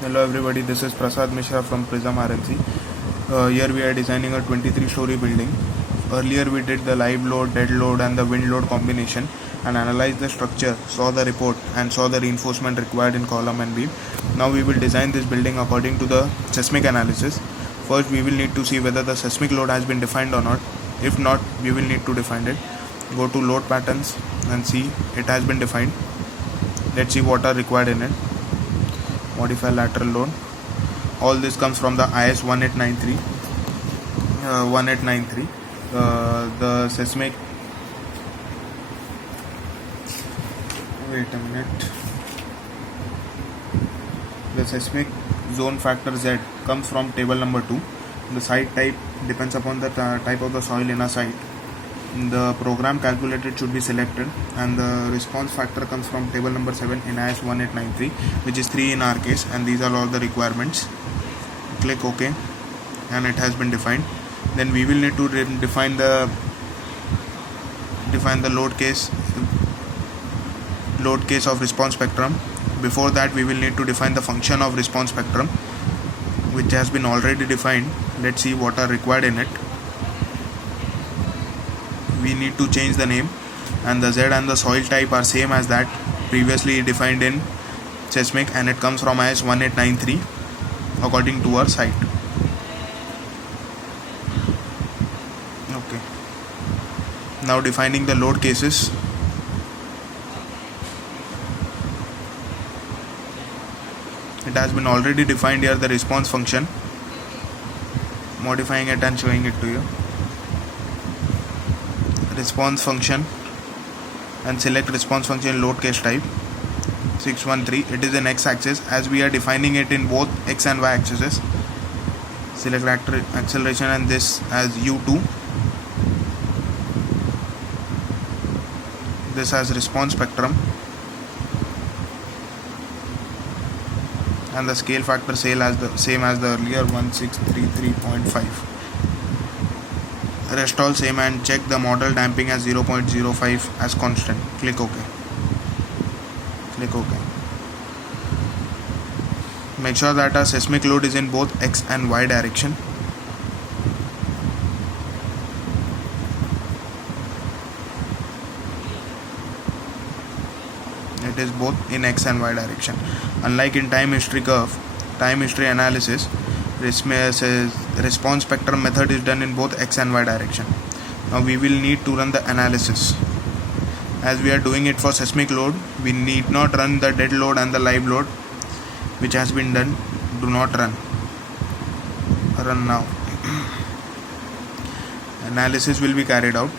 Hello everybody, this is Prasad Mishra from Prism RNC. Here we are designing a 23-story building. Earlier we did the live load, dead load and the wind load combination and analyzed the structure, saw the report and saw the reinforcement required in column and beam. Now we will design this building according to the seismic analysis. First we will need to see whether the seismic load has been defined or not. If not, we will need to define it. Go to load patterns and see it has been defined. Let's see what are required in it. Modify lateral load. All this comes from the IS 1893. The seismic. Wait a minute. The seismic zone factor Z comes from table number 2. The site type depends upon the type of the soil in a site. The program calculated should be selected, and the response factor comes from table number 7 in IS 1893, which is 3 in our case, and these are all the requirements. Click OK, and it has been defined. Then we will need to define the load case of response spectrum. Before that, we will need to define the function of response spectrum, which has been already defined. Let's see what are required in it. We need to change the name, and the Z and the soil type are same as that previously defined in seismic, and it comes from IS 1893 according to our site. Okay. Now defining the load cases. It has been already defined here, the response function. Modifying it and showing it to you. Response function, and select response function load case type 613. It is in x-axis as we are defining it in both x and y axes. Select acceleration and this as u2. This as response spectrum, and the scale factor same as the earlier 1633.5. Rest all same, and check the model damping as 0.05 as constant. Click OK. Make sure that our seismic load is in both x and y direction. It is both in x and y direction. Unlike in time history analysis, response spectrum method is done in both x and y direction. Now we will need to run the analysis. As we are doing it for seismic load, we need not run the dead load and the live load, which has been done. Do not run now. Analysis will be carried out.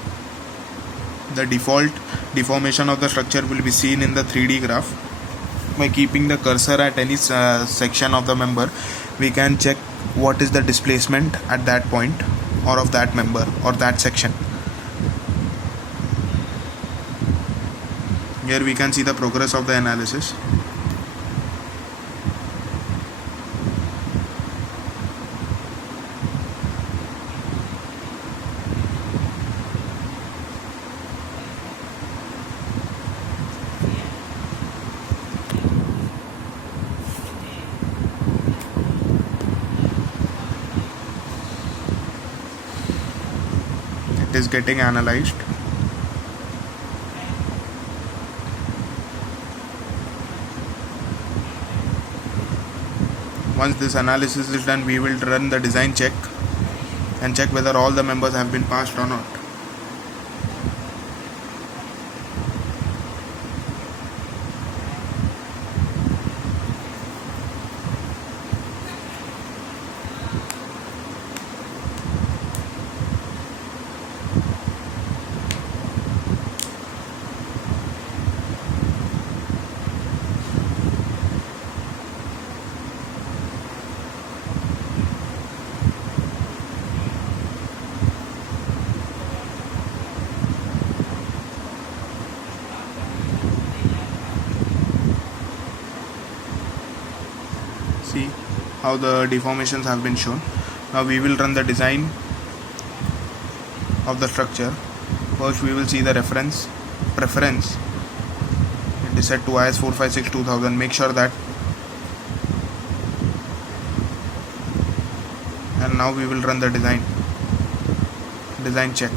The default deformation of the structure will be seen in the 3D graph. By keeping the cursor at any section of the member, we can check what is the displacement at that point, or of that member or that section. Here we can see the progress of the analysis. It is getting analyzed. Once this analysis is done, we will run the design check and check whether all the members have been passed or not. See how the deformations have been shown. Now we will run the design of the structure. First we will see the preference. It is set to IS 456-2000. Make sure that and now we will run the design check.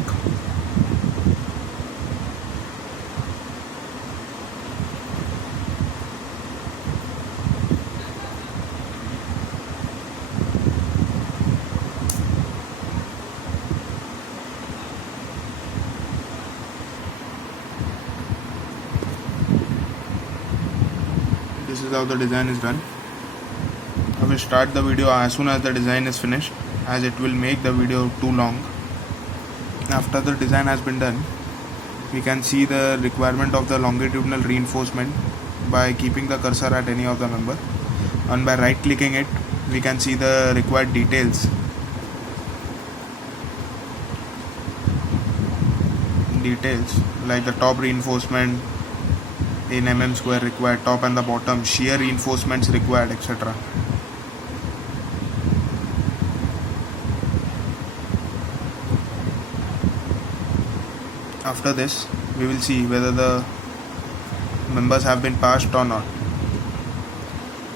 This is how the design is done. I will start the video as soon as the design is finished, as it will make the video too long. After the design has been done, we can see the requirement of the longitudinal reinforcement by keeping the cursor at any of the member, and by right clicking it we can see the required details like the top reinforcement in mm square required, top and the bottom, shear reinforcements required, etc. After this, we will see whether the members have been passed or not.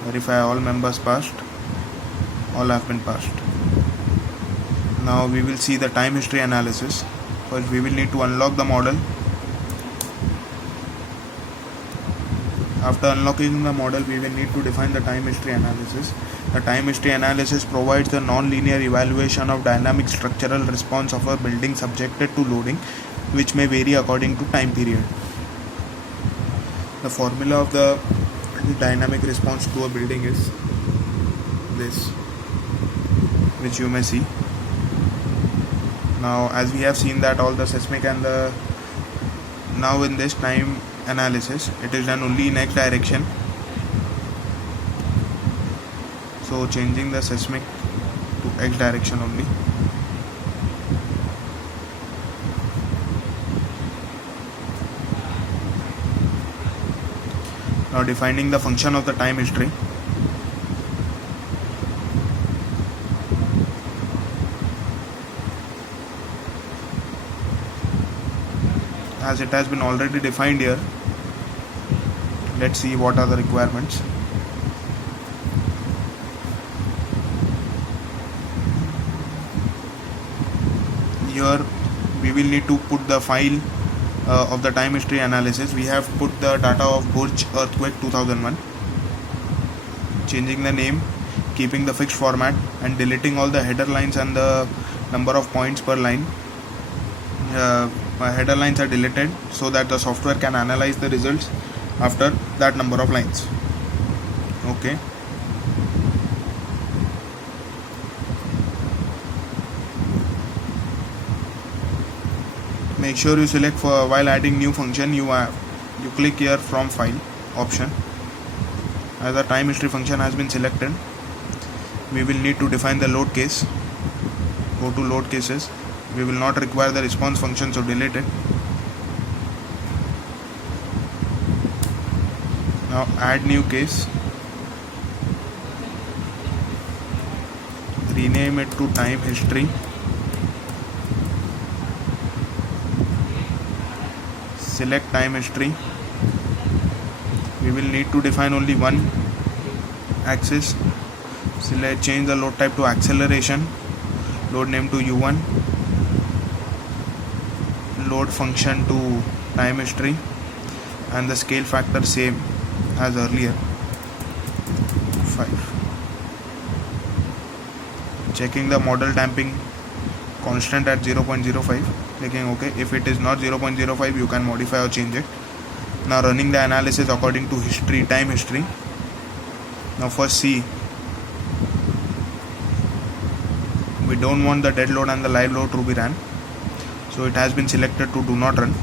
Verify all members passed. All have been passed. Now we will see the time history analysis. First we will need to unlock the model. After unlocking the model, we will need to define the time history analysis. The time history analysis provides the non-linear evaluation of dynamic structural response of a building subjected to loading, which may vary according to time period. The formula of the dynamic response to a building is this, which you may see. Now, as we have seen that all the seismic and the now in this time analysis, it is done only in x direction. So changing the seismic to x direction only. Now defining the function of the time history. As it has been already defined here, let's see what are the requirements. Here we will need to put the file of the time history analysis. We have put the data of Burj earthquake 2001, changing the name, keeping the fixed format, and deleting all the header lines and the number of points per line. Header lines are deleted so that the software can analyze the results after that number of lines. Okay. Make sure you select for while adding new function, you click here from file option. As the time history function has been selected, we will need to define the load case. Go to load cases. We will not require the response function, so delete it. Now add new case. Rename it to time history. Select time history. We will need to define only one axis. Select, change the load type to acceleration. Load name to U1. Load function to time history, and the scale factor same as earlier, 5. Checking the model damping constant at 0.05, clicking OK. If it is not 0.05, you can modify or change it. Now running the analysis according to history, time history. Now first see, we don't want the dead load and the live load to be ran, so it has been selected to do not run.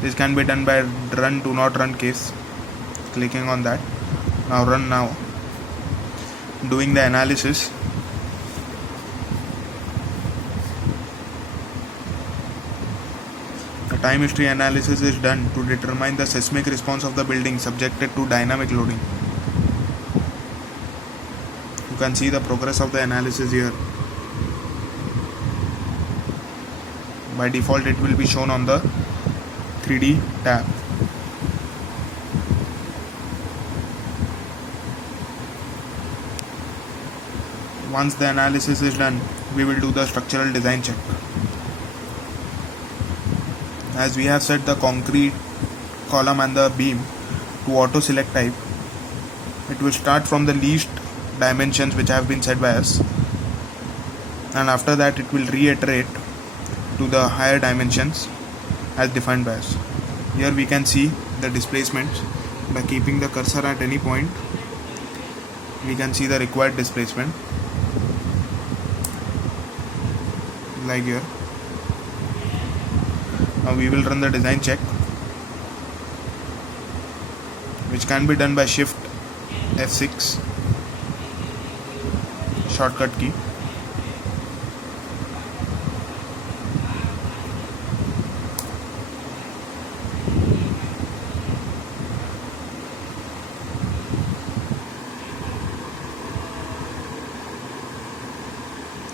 This can be done by run do not run case, clicking on that. Now run now. Doing the analysis. The time history analysis is done to determine the seismic response of the building subjected to dynamic loading. You can see the progress of the analysis here. By default, it will be shown on the 3D tab. Once the analysis is done, we will do the structural design check. As we have set the concrete column and the beam to auto select type, it will start from the least dimensions which have been set by us, and after that it will reiterate to the higher dimensions as defined by us. Here we can see the displacements. By keeping the cursor at any point, we can see the required displacement, like here. Now we will run the design check, which can be done by Shift F6 shortcut key.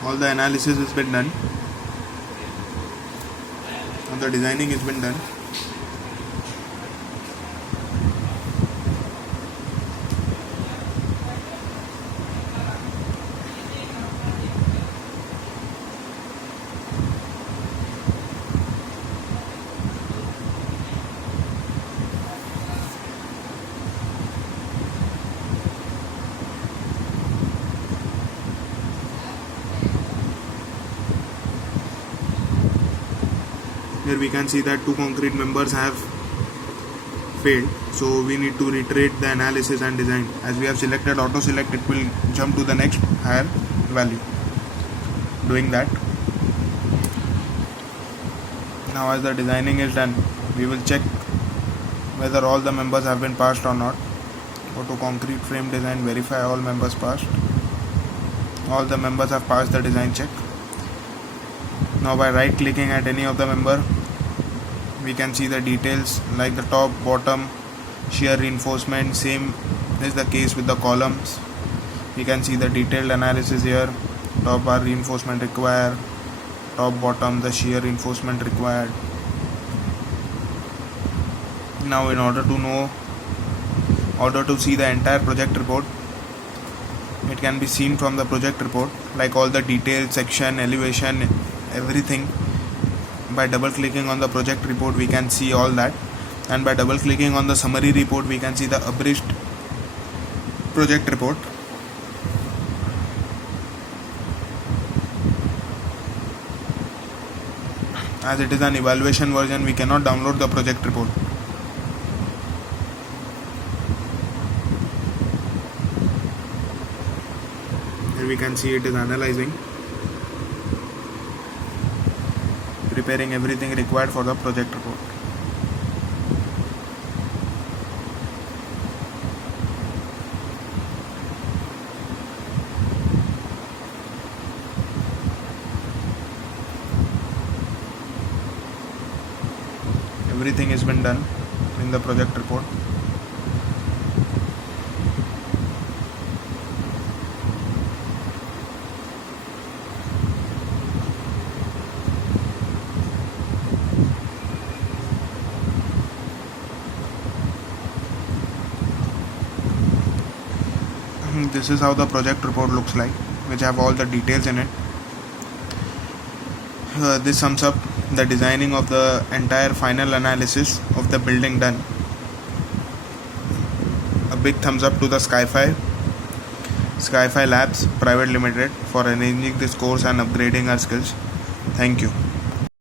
All the analysis has been done and the designing has been done. Here we can see that two concrete members have failed, so we need to reiterate the analysis and design. As we have selected auto select, it will jump to the next higher value. Doing that. Now as the designing is done, we will check whether all the members have been passed or not. Go to concrete frame design, verify all members passed. All the members have passed the design check. Now by right clicking at any of the member, we can see the details like the top, bottom, shear reinforcement. Same is the case with the columns. We can see the detailed analysis here. Top bar reinforcement required, top, bottom, the shear reinforcement required. Now in order to see the entire project report, it can be seen from the project report, like all the detailed section, elevation, everything. By double clicking on the project report, we can see all that, and by double clicking on the summary report, we can see the abridged project report. As it is an evaluation version, we cannot download the project report. Here we can see it is analyzing, preparing everything required for the project report. Everything has been done in the project report. This is how the project report looks like, which have all the details in it. This sums up the designing of the entire final analysis of the building done. A big thumbs up to the Sky-Fi Labs Private Limited for arranging this course and upgrading our skills. Thank you.